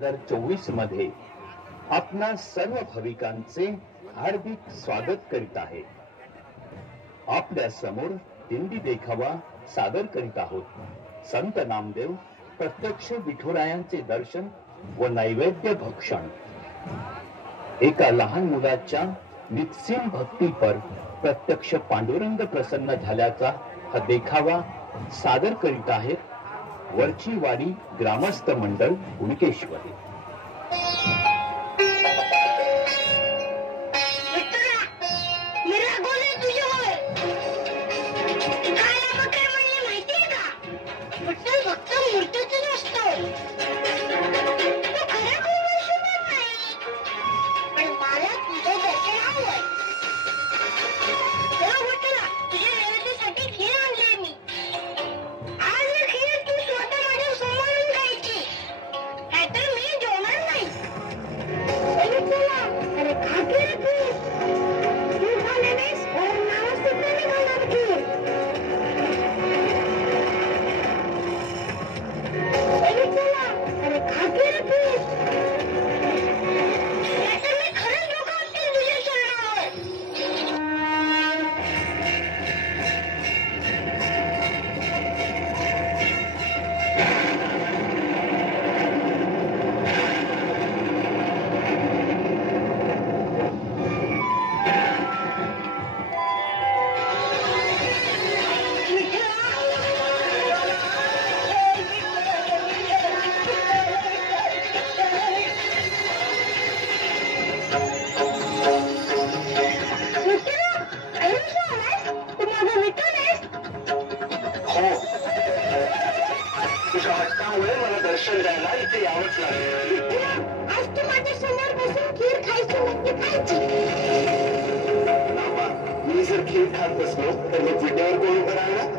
2024 मध्ये आपणा सर्व भाविकांचे हार्दिक स्वागत करीत आहे। आपल्या समोर दिंडी देखावा सादर करीत आहोत। संत नामदेव प्रत्यक्ष विठुरायांचे दर्शन व नैवेद्य भक्षण। एका लहान मुलाच्या निस्सीम भक्तीपर प्रत्यक्ष पांडुरंग प्रसन्न झाल्याचा हा देखावा सादर करीत आहेत वरचीवाडी ग्रामस्थ मंडळ कुणकेश्वरी। तुझ्या हट्टामुळे मला दर्शन द्यायला इथे यावंच लागेल। आज तू माझ्या समोर बसून खीर खायची म्हणजे खायची। मी जर खीर खात बसलो तर मग विट्यावर कोण उभं राहिला?